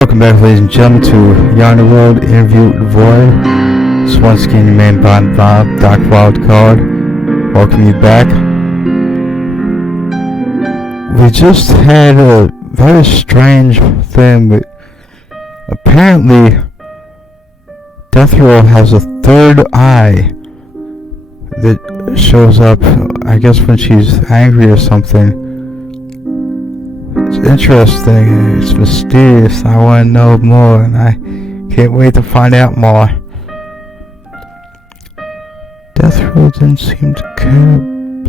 Welcome back, ladies and gentlemen, to Yonder World Interview with Void. This is once again your main bond Bob, Doc Wildcard. Welcome you back. We just had a very strange thing, but apparently Death Row has a third eye that shows up, I guess, when she's angry or something. It's interesting, it's mysterious, I want to know more, and I can't wait to find out more. Death Row didn't seem to care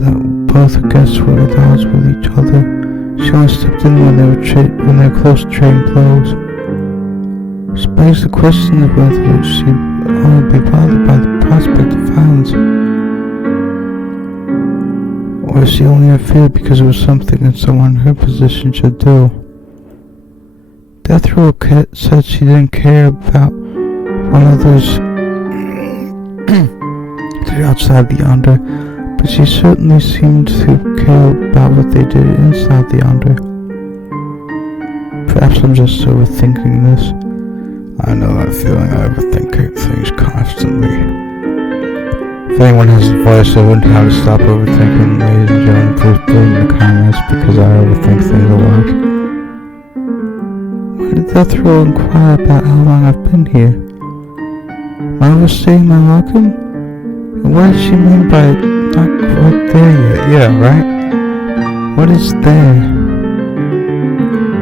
that both guests were at odds with each other. She only stepped in when they were close to trading blows. Which begs the question of whether she'd only be bothered by the prospect of violence, or is she only afraid because it was something that someone in her position should do? Death Row said she didn't care about what others did outside the Yonder, but she certainly seemed to care about what they did inside the Yonder. Perhaps I'm just overthinking this. I know that feeling. I overthink things constantly. If anyone has advice on how to stop overthinking, ladies and gentlemen, please put it in the comments, because I overthink things a lot. Why did Death Row inquire about how long I've been here? Am I overstaying my welcome? And what does she mean by not quite there yet? Yeah, right? What is there?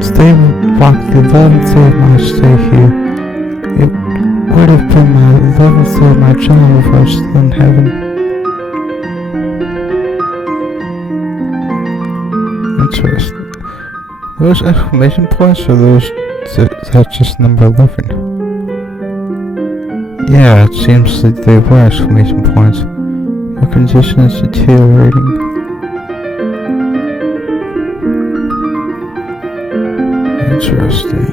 Stay walk the 11th day of my stay here. It would have been my 11th day of my job if I was still in heaven. Interesting. Those exclamation points, or that's just number 11? Yeah, it seems like they were exclamation points. Your condition is deteriorating. Interesting.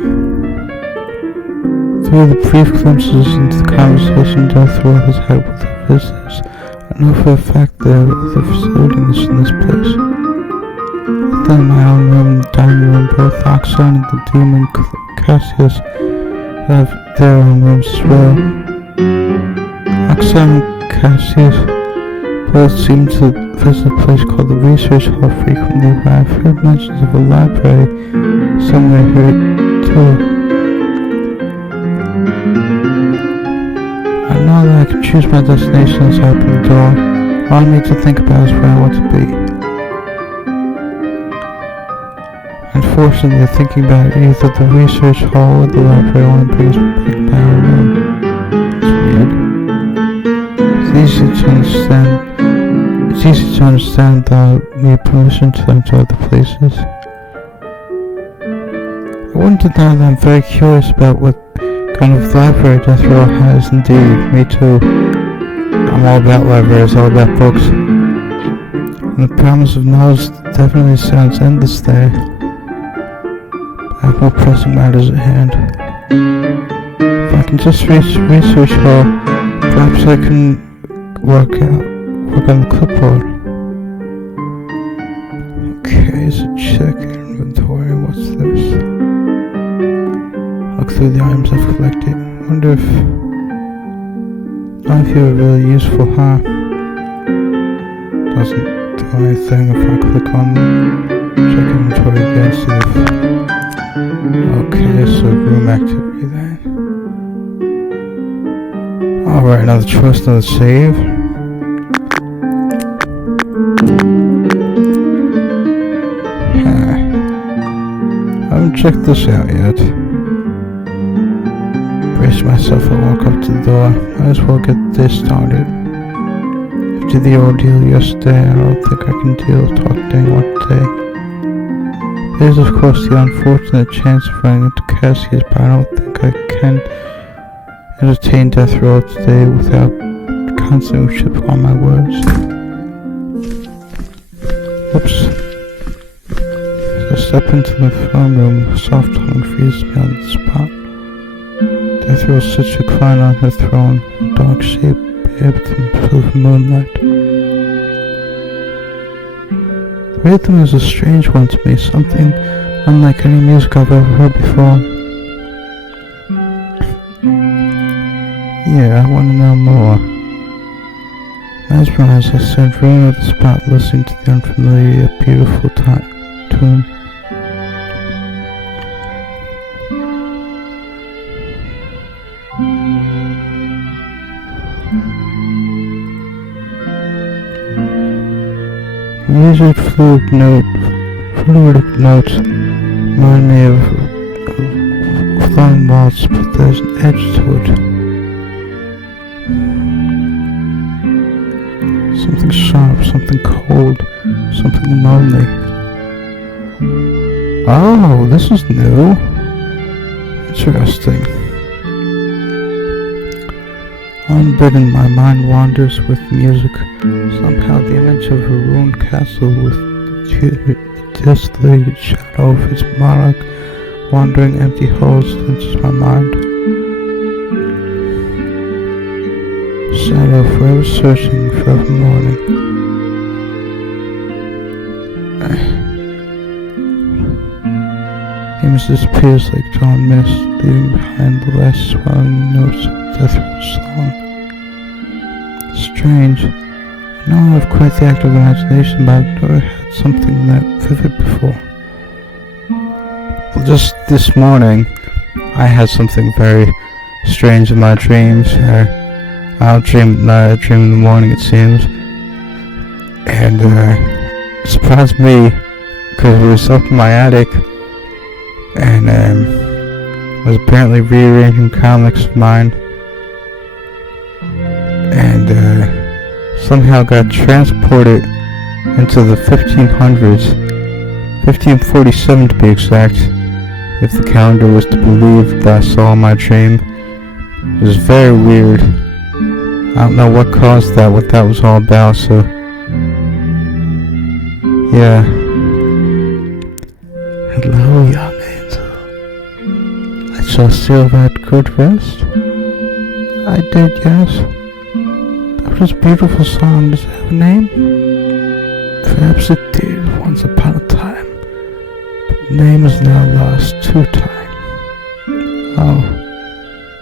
Through the brief glimpses into the conversation Death Row has had with her visitors, I know for a fact there are other facilities in this place. Other than my own room and the dining room, both Oxon and the demon Cassius have their own rooms as well. Oxon and Cassius both seem to visit a place called the Research Hall frequently, where I've heard mentions of a library somewhere here too. I know that I can choose my destination as I open the door. All I need to think about is where I want to be. Unfortunately, thinking about either the research hall or the library only brings me back to my own room. It's weird. It's easy to understand that I need permission to enter other places. I wouldn't deny that I'm very curious about what kind of library Death Row has. Indeed, me too. I'm all about libraries, all about books. And the promise of knowledge definitely sounds endless there. I have more pressing matters at hand. If I can just reach research hall, perhaps I can work on the clipboard. Okay, so check inventory. What's this? Look through the items I've collected. Wonder if none of you are really useful, huh? Doesn't do anything if I click on them. Check inventory again, see if... Okay, so room activity then. Alright, another choice, another save. I haven't checked this out yet. Brace myself and walk up to the door. Might as well get this started. After the ordeal yesterday, I don't think I can deal with talking to anyone today. There's of course the unfortunate chance of running into Cassius, but I don't think I can entertain Death Row today without constantly tripping on my words. Oops. As I step into the throne room, a soft tone freezes me on the spot. Death Row sits reclined on her throne, a dark shape bathed in silver moonlight. The rhythm is a strange one to me, something unlike any music I've ever heard before. Yeah, I want to know more. Mesmerized, I stand ruin of the spot, listening to the unfamiliar yet beautiful tune. Measured fluid notes remind me of flowing waltz, but there's an edge to it. Something sharp, something cold, something lonely. Oh, this is new. Interesting. Unbidden, my mind wanders with music. Somehow the image of a ruined castle with the dislocated shadow of its monarch wandering empty halls enters my mind. Shadow forever searching, forever mourning. Image disappears like drawn mist, leaving behind the last swelling notes of deathful song. Strange. I know I have quite the active imagination, but I've never had something that vivid before. Well, just this morning, I had something very strange in my dreams. I don't dream at night, I dream in the morning, it seems. And it surprised me because it was up in my attic, and was apparently rearranging comics of mine, and somehow got transported into the 1500s, 1547 to be exact, if the calendar was to believe that I saw in my dream. It was very weird. I don't know what caused that, what that was all about, so yeah. Hello, young angel. I trust you had good rest? I did, yes. That was a beautiful song. Does it have a name? Perhaps it did, once upon a time. But the name is now lost to time. Oh,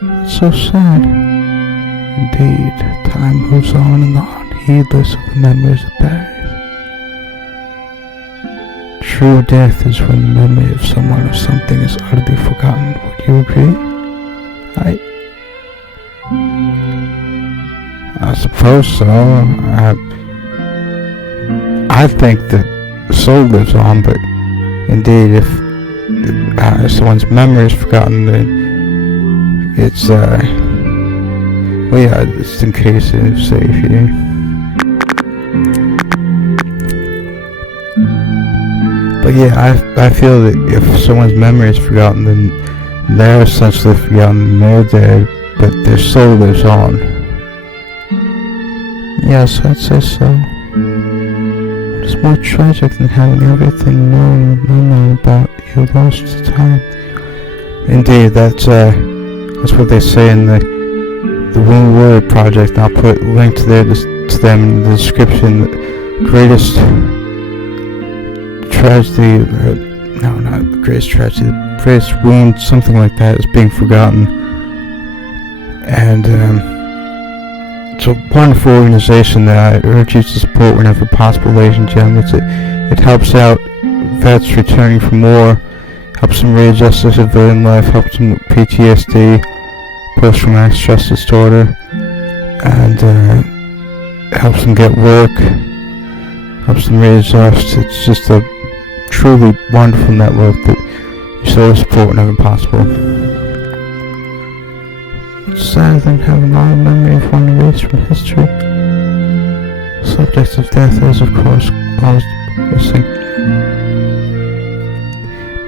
that's so sad. Indeed, time moves on and on, heedless of the memories it buries. True death is when the memory of someone or something is utterly forgotten. Would you agree? I suppose so. I think that the soul lives on, but indeed, if someone's memory is forgotten, then it's well, yeah, just in case it's safe here. But yeah, I feel that if someone's memory is forgotten, then they're essentially forgotten, they're dead, but their soul lives on. Yes, I'd say so. It's more tragic than having everything known about you lost to time. Indeed, that's what they say in the One Word Project. I'll put a link to them in the description. The greatest tragedy, no, not the greatest tragedy, the greatest wound, something like that, is being forgotten. And it's a wonderful organization that I urge you to support whenever possible, ladies and gentlemen. It helps out vets returning from war, helps them readjust their civilian life, helps them with PTSD, post-traumatic stress disorder, and helps them get work, helps them readjust. It's just a truly wonderful network that you should support whenever possible. It's sadder than having all the memory of one erased from history. Subject of death is, of course, always missing.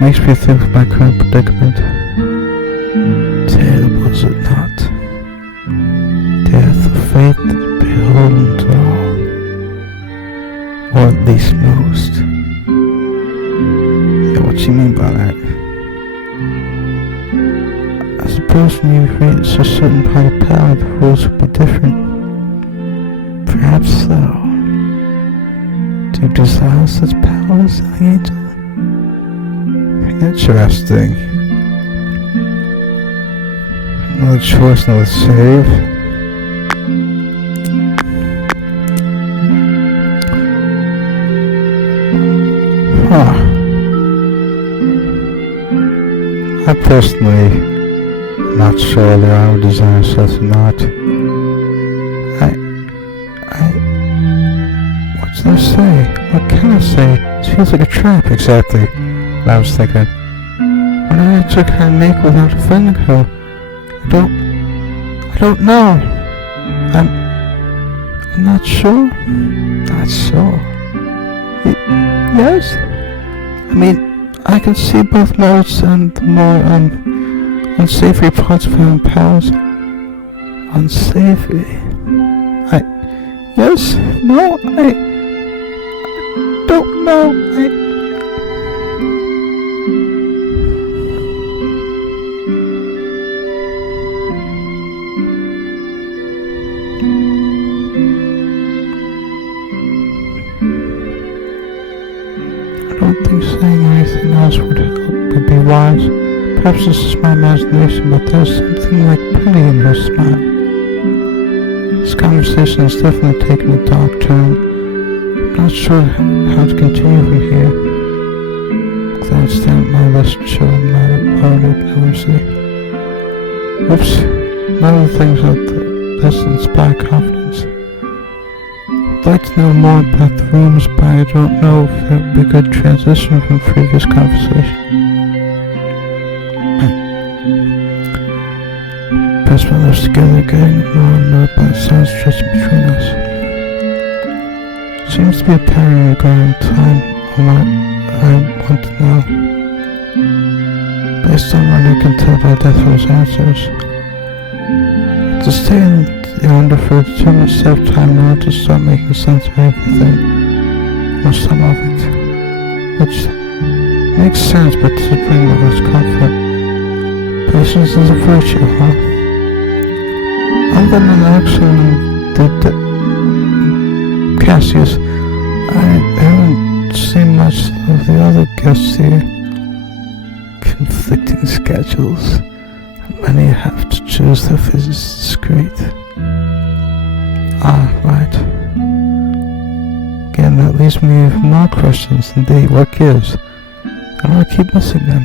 Makes me think of my current predicament. Terrible, is it not? Death, a fate that's beholden to all. Or at least most. Yeah, what do you mean by that? I suppose when you reach a certain part of power, the rules would be different. Perhaps so. Do you desire such powers, angel? Interesting. Another choice, another save. Huh. I personally am not sure whether I would design such or not. What did I say? What can I say? It feels like a trap, exactly what I was thinking. When I took her make without offending her, I don't know. I'm not sure. Not sure. Yes? I mean, I can see both merits and the more, unsavory parts of her powers. Unsavory? Yes? No? I don't know. I don't think saying anything else would be wise. Perhaps this is my imagination, but there's something like pity in her smile. This conversation has definitely taken a dark turn. I'm not sure how to continue from here. Glanced down at my list showing my opponent literacy. Oops. None of the things that this inspire confidence. I'd like to know more about the rooms, but I don't know if it would be a good transition from previous conversation. Press my lips together, getting more annoyed by the sound stretching between us. Seems to be a pattern regarding time on what I want to know. Based on what I can tell by Deathwell's answers. To stay in Yonder for a determined set of time in order to start making sense of everything, or some of it. Which makes sense, but does bring me less comfort. Patience is a virtue, huh? Other than Axel and Cassius, I haven't seen much of the other guests here. Conflicting schedules. Many have to choose their visits discreet. Ah, right. Again, that leaves me with more questions. Indeed, what gives? How do I keep missing them?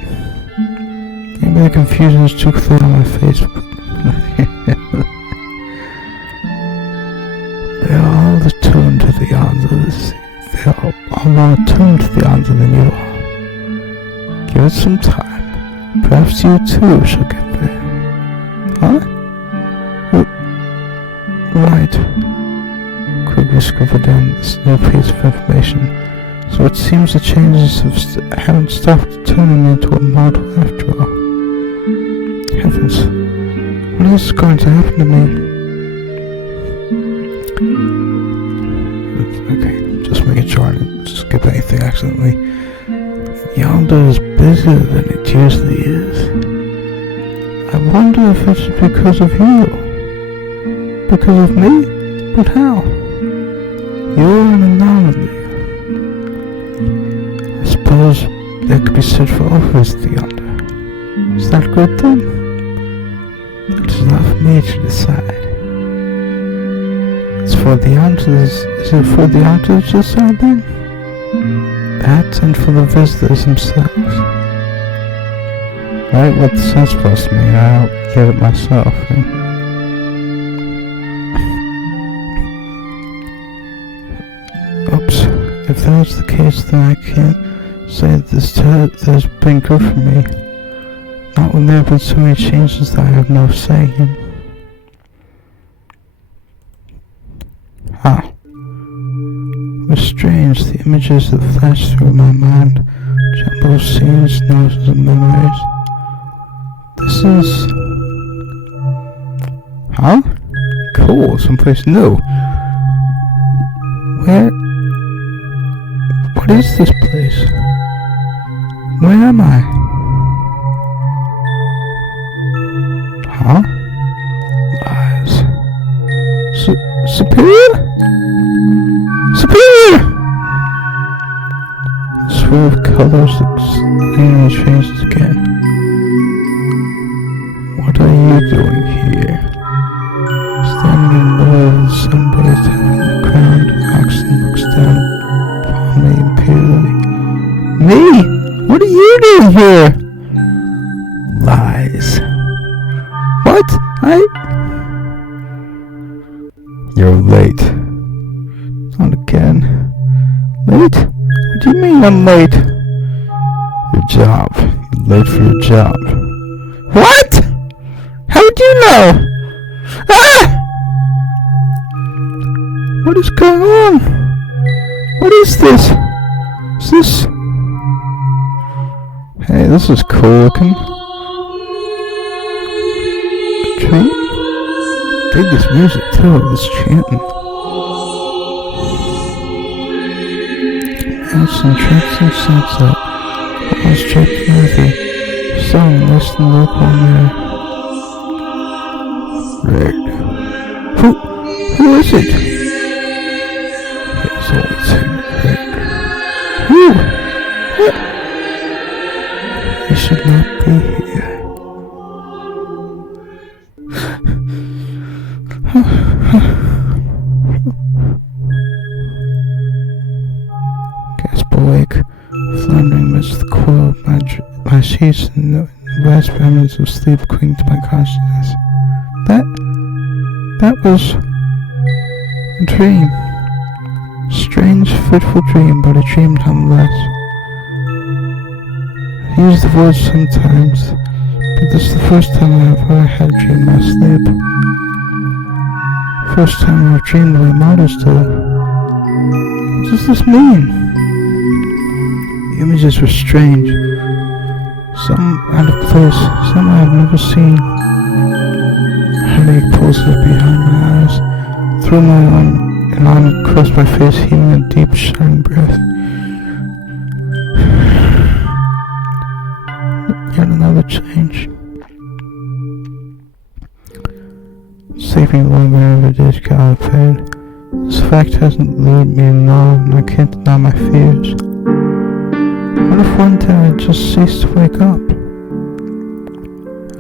Maybe the confusion is too clear on my face. They are all attuned to the Yonder. They are all more attuned to the Yonder than you are. Give it some time. Perhaps you too shall get there. Huh? Right. Quickly scribbled down this new piece of information. So it seems the changes haven't stopped turning me into a model after all. Heavens. What else is going to happen to me? Okay, just making sure I didn't skip anything accidentally. Yonder is busier than it usually is. I wonder if it's because of you. Because of me? But how? You're an anomaly. I suppose that could be said for others at the Yonder. Is that a good thing? It is not for me to decide. It's for the Yonders. Is it for the Yonders to decide then? That and for the visitors themselves. Right, what the sense plus me, I'll get it myself. Oops, if that's the case, then I can't say that this has been good for me. Not when there have been so many changes that I have no say in. Ah. It was strange, the images that flashed through my mind, jumble of scenes, noises, and memories. This is... Huh? Cool, someplace new. Where... What is this place? Where am I? Huh? Lies. Superior? Superior! The swirl of colors suddenly changes again. What are you doing here? Standing in the middle of the sun-bathed heaven, the crowned oxen looks down upon me imperially. Me? Me? What are you doing here? Lies. What? You're late. Not again. Late? What do you mean I'm late? Your job. You're late for your job. What? How would you know? Ah! What is going on? What is this? Is this... Hey, this is cool looking. Train? Dig this music too, this chanting. Mounts and tracks and sunset. Walls draped in ivy. Sun less than local mirror. Rick. Who is it? It's always Rick. Who? What? He should not be here. Gasp awake, floundering amidst the coil of my sheets and the vast remnants of sleep clinging to my consciousness. That was a dream. Strange, fitful dream, but a dream nonetheless. I use the word sometimes, but this is the first time I've ever had a dream in my sleep. First time I've dreamed the way mortals do. What does this mean? The images were strange. Some out of place, some I have never seen. A headache pulses behind my eyes. Through my arm and arm across my face, heaving a deep, shuddering breath. Yet another change. Sleeping longer every day to get out of bed. This fact hasn't lured me in awe, and I can't deny my fears. What if one day I just cease to wake up?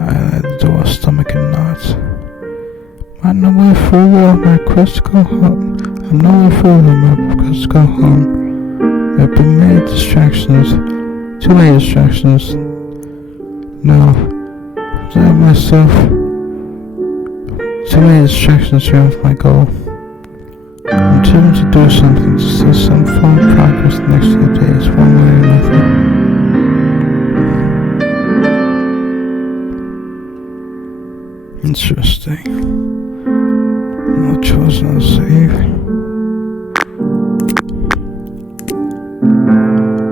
I lay the door, stomach in knots. I'm nowhere further on my quest to go home. I'm nowhere further on my quest to go home. There have been many distractions. Too many distractions. No. I myself. Too many distractions here with my goal. I'm determined to do something, to see some form of progress the next few days, one way or another. Interesting. No choice, no save.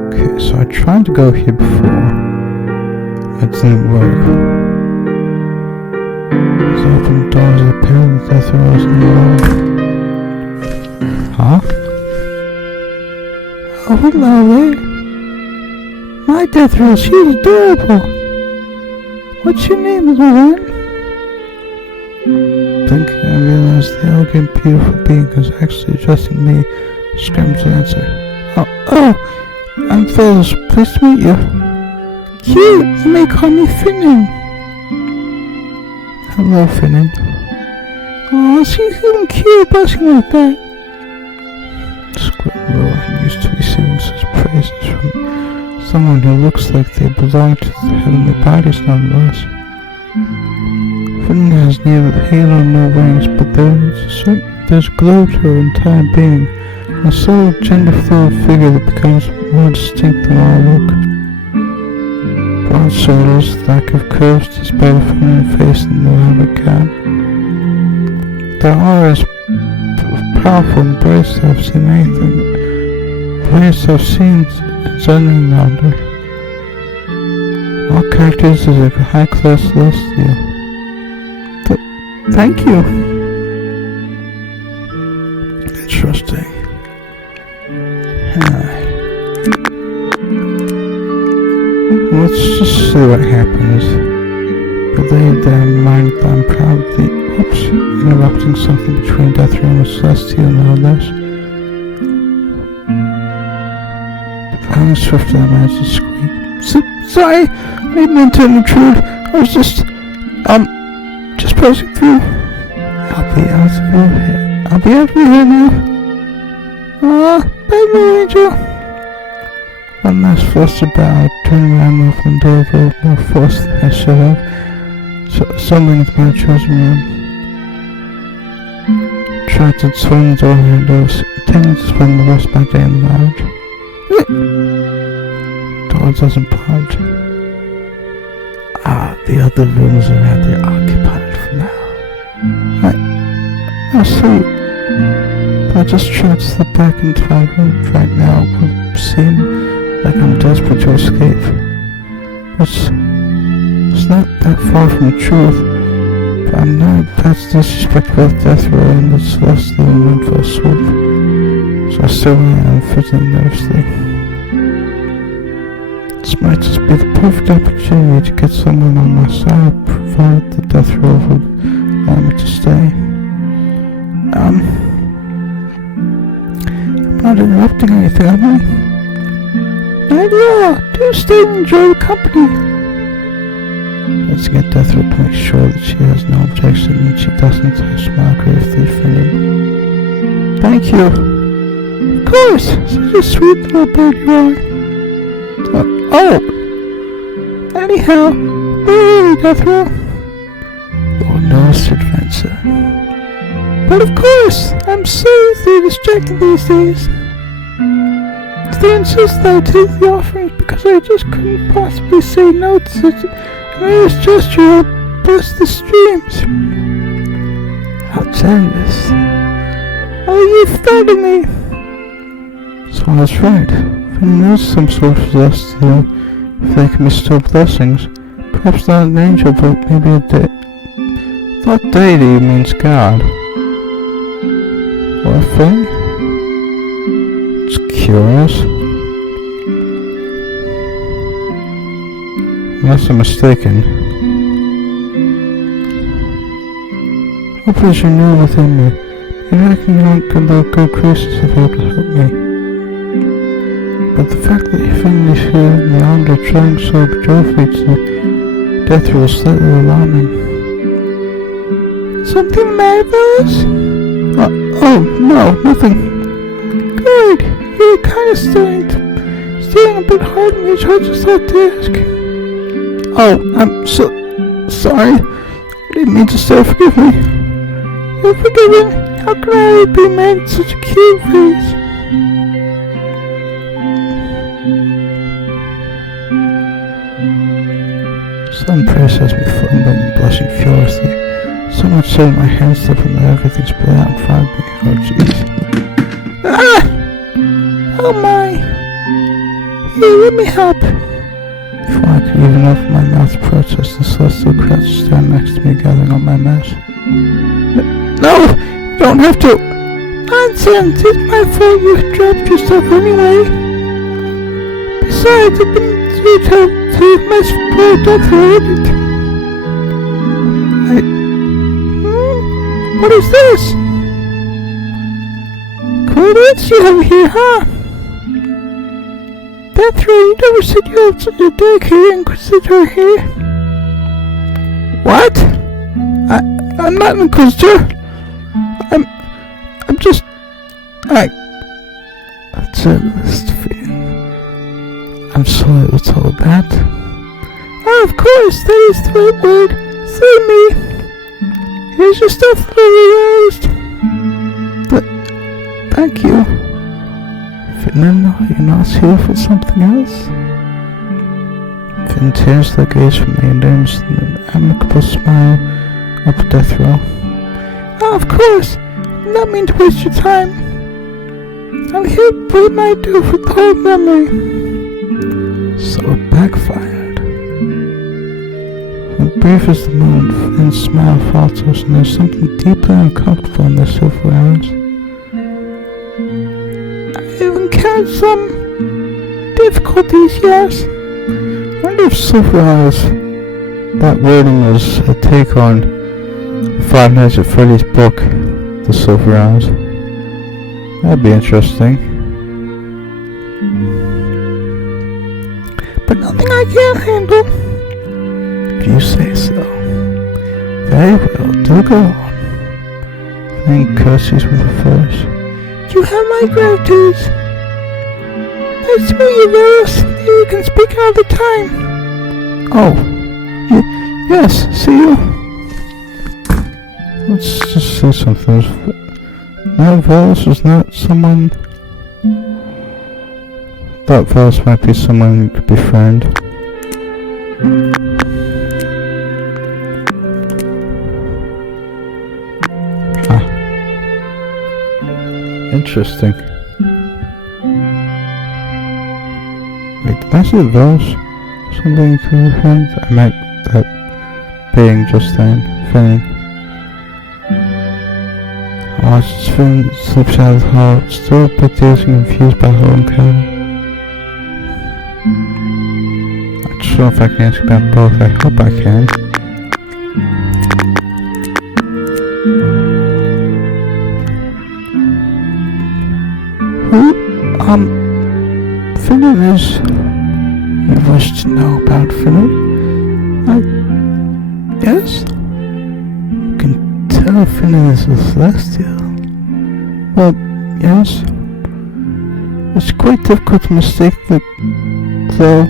Okay, so I tried to go here before. That didn't work. These open doors appear that death rows in the wall. Huh? Oh, hello there. My death row, she's adorable. What's your name, little one? Blinking, I realized the elegant, beautiful being was actually addressing me. Screamed to answer. Oh, I'm Vellus. Pleased to meet you. Cute, you may call me Finnan. Hello, Finnan. Oh, she's even cute, blushing like that. Squirrel, I'm used to receiving such praises from someone who looks like they belong to the heavenly bodies, nonetheless. Finnan has neither halo nor wings, but there's glow to her entire being, a subtle, gender-fluid figure that becomes more distinct the more I look. Broad shoulders, lack of curves despite a feminine face and no other cat. Their aura is powerful and brightest I've seen anything. Brightest I've seen in Yonder. All characters is a high-class celestial. Thank you. Interesting. Let's just see what happens. Relayed that in mind that I'm proudly, interrupting something between Death Room and Celestial and all this. I'm swift and I managed to squeak. Sorry, I didn't mean to intrude. I was just passing through. I'll be out of your head. I'll be out of your hair now. Bye, little angel. One last flustered bow, turned around and opened the door with a little more force than I should have, stumbling into my chosen room. Tried to swing the door handles, intending to spend the rest of my day in the lounge. Door doesn't budge. The other rooms are rather occupied for now. I'll sleep. But I just tried to slip back into my room right now. It would seem like I'm desperate to escape. It's not that far from the truth. But I'm not about to disrespect both death row and the celestial in one fell swoop. So I still am fidgeting nervously. This might just be the perfect opportunity to get someone on my side, provided the death row would allow me to stay. I'm not interrupting anything, am I? Not at all. Do stay and enjoy the company. Let's get death row to make sure that she has no objection and she doesn't. I smile gravely for him. Thank you. Of course. Such a sweet little bird you are. Anyhow, hey, death row. Lord knows, adventure. But of course, I'm so easily distracted these days. They insist that I take the offerings because I just couldn't possibly say no to such a nice gesture. Bless the streams. How generous. Oh, you flattered me. So I was right. If there is some sort of celestial, if they can bestow blessings, perhaps not an angel, but maybe a thought deity means God. Or a thing? It's curious. Unless I'm mistaken. Hope as you're new within me, maybe I can yank a little good graces if you to help me. But the fact that you found me here in Yonder trying so joyfully to death row is slightly alarming. Something the matter, Vellus? Oh, no, nothing. Good. You were kind of staring a bit hard at me, so I just thought to ask. Oh, I'm so sorry. I didn't mean to stare. Forgive me. You're forgiven. How can I be made in such a cute face? Sun presses me, fumbling and blushing furiously. So much so that my hands slip and everything spilled out in front of me. Oh, jeez. Ah! Oh, my. Here, let me help. Before I could even open my mouth to protest, the celestial crouched down next to me, gathering on my mess. No! You don't have to! Nonsense! It's my fault you dropped yourself anyway. Besides, I've been through to mess with death row. What is this? Cool dance you have here, huh? Death row, you never said you had such a dedicated inquisitor here. What? I'm not an inquisitor. I'm just... That's it, I'm sorry I was told that. Oh, of course, that is the right word. See me. Here's your stuff, realized. But, thank you. Finn, you're not here for something else? Finn tears the gaze from me and aims an amicable smile up at death row. Oh, of course. I did not mean to waste your time. I'm here to what I do for the whole memory. So it backfired. Brief as the moment, Finn's smile falters, and there's something deeply uncomfortable in their silver eyes. I've encountered some difficulties, yes. I wonder if silver eyes, that wording was a take on Five Nights at Freddy's book, The Silver Eyes. That'd be interesting. But nothing I can't handle. If you say so. Very well, do go on. Then curses with a flourish. You have my gratitude. My Nice to meet you, Vellus. You can speak all the time. Oh. Yes, see you. Let's just say something. No, Vellus was not someone... Thought Vellus might be someone you could befriend. Huh. Interesting. Wait, did I say Vellus? Something you could befriend? I meant that being just then. Finn. I watched Finn slip out of the hall, still a bit dazed and confused by the whole encounter. I'm not sure if I can ask about both. I hope I can. Who? Finnan is... You wish to know about Finnan? Yes? You can tell Finnan is a celestial. Well, yes. It's quite difficult to mistake that, though.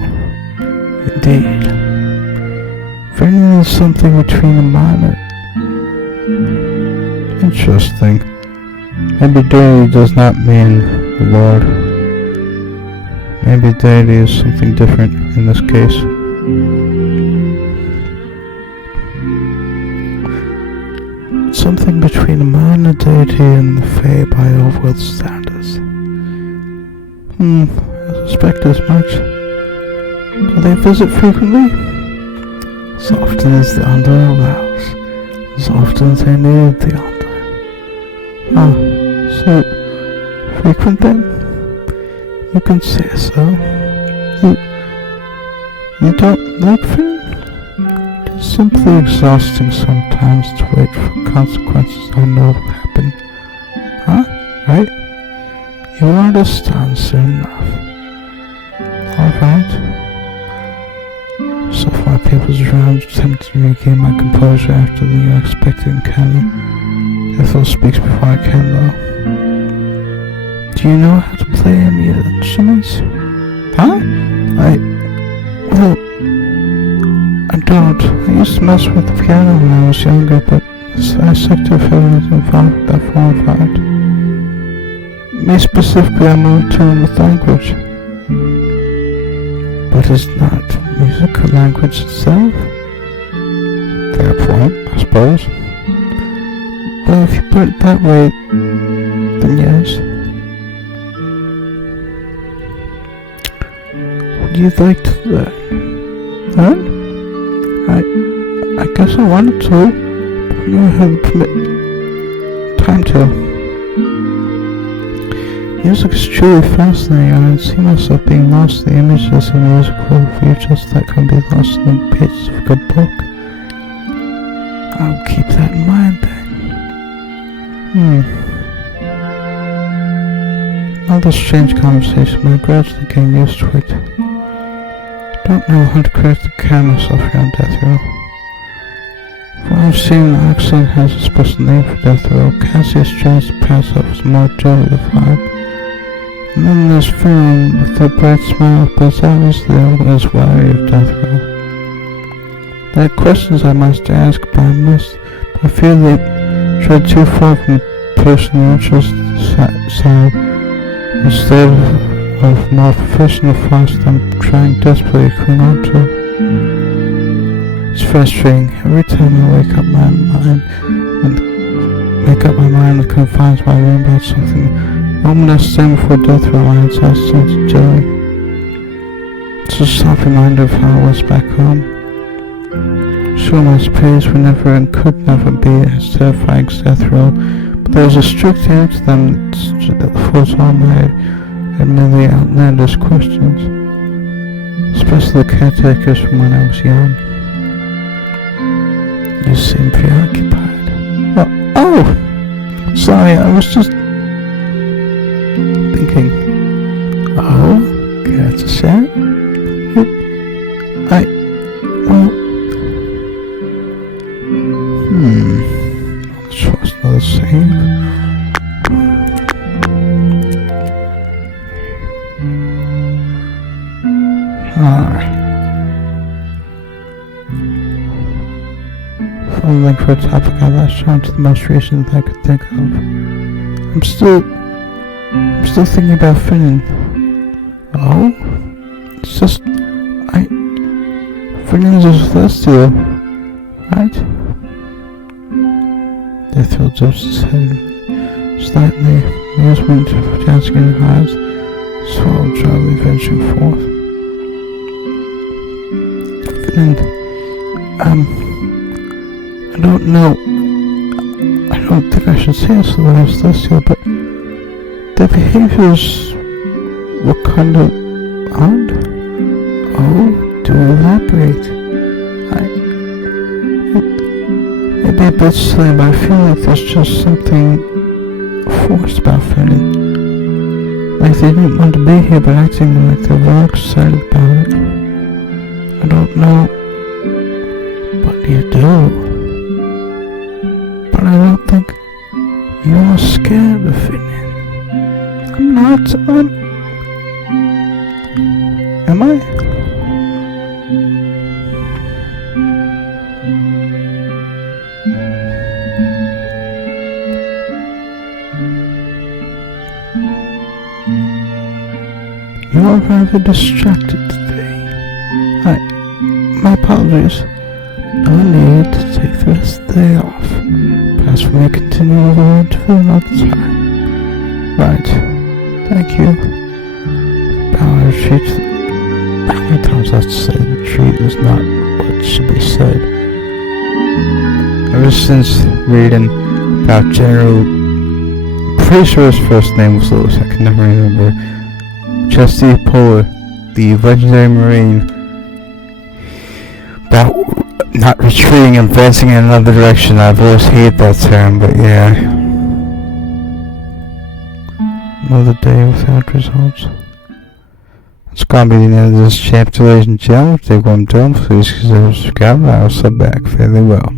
Indeed. Finnan is something between a man and... Interesting. Maybe deity does not mean the Lord. Maybe deity is something different in this case. Something between a man and a deity and the Fae by overworld standards. I suspect as much. Do they visit frequently? As often as the Yonder allows. As often as they need the Yonder. So frequent then? You can say so. You don't like Finn? It's simply exhausting sometimes to wait for consequences I know will happen. Huh? Right? You will understand soon enough. Alright. So far people's around attempting to regain my composure after the unexpected encounter. Fitful speaks before I can though. Do you know how to play any instruments? Huh? Well, I don't. I used to mess with the piano when I was younger, but I sucked to feelings involved that form of art. Me specifically, I'm more tuned with language. But it's not music or language itself. Fair point, I suppose. Well, if you put it that way, then yes. Would you like to learn? Learn? I guess I wanted to, but I never had the time to. Music is truly fascinating, and I see myself being lost in the images of musical view just like I'll be lost in the pages of a good book. I'll keep that in mind then. Another strange conversation, but I'm gradually getting used to it. I don't know how to correctly carry myself here on death row. From what I've seen, Oxley has a special name for death row. Cassius tries to pass off as more jovial vibe. And then there's Finn with a bright smile, but it's obviously as wary of death row. There are questions I must ask, but I fear they tread too far from the personal interest side. Instead of more professional thoughts I'm trying desperately to cling on to. It's frustrating. Every time I make up my mind in the confines of my room about something, the moment I stand before death row lines, I sense joy. It's a soft reminder of how I was back home. Sure, my superiors were never and could never be as terrifying as death row, but there was a strict answer to them that forced all my admittedly outlandish questions, especially the caretakers from when I was young. You seem preoccupied. Oh! Sorry, I was just thinking. Oh? Care to share? Trust another save. Following for a topic, I latched on to the most recent I could think of. I'm still thinking about Finnan. Oh? It's just, Finnan's a celestial, right? Deathfield jumps his head slightly, amusement, dancing in his eyes, swallowed dryly, venturing forth. Finnan, I don't know. I don't think I should say this to the celestial, but their behaviors were kind of odd. Oh, do elaborate. Maybe a bit silly, but I feel like there's just something forced about Finnan. Like they didn't want to be here, but acting like they were excited about it. I don't know. What do you do? But I don't think you're scared of Finnan. I'm not. Am I? You're rather distracted today. My apologies. No need to take the rest of the day off. Perhaps we may continue the interview another time. Right. Thank you. Power retreat. How many times I have to say retreat is not what should be said? Ever since reading about General, I'm pretty sure his first name was Lewis, I can never remember. Chesty Puller, the legendary Marine, about not retreating and advancing in another direction. I've always hated that term, but yeah. Another day without results. It's gonna be the end of this chapter, ladies and gentlemen. If they go on, please consider subscribing. I will sub back fairly well.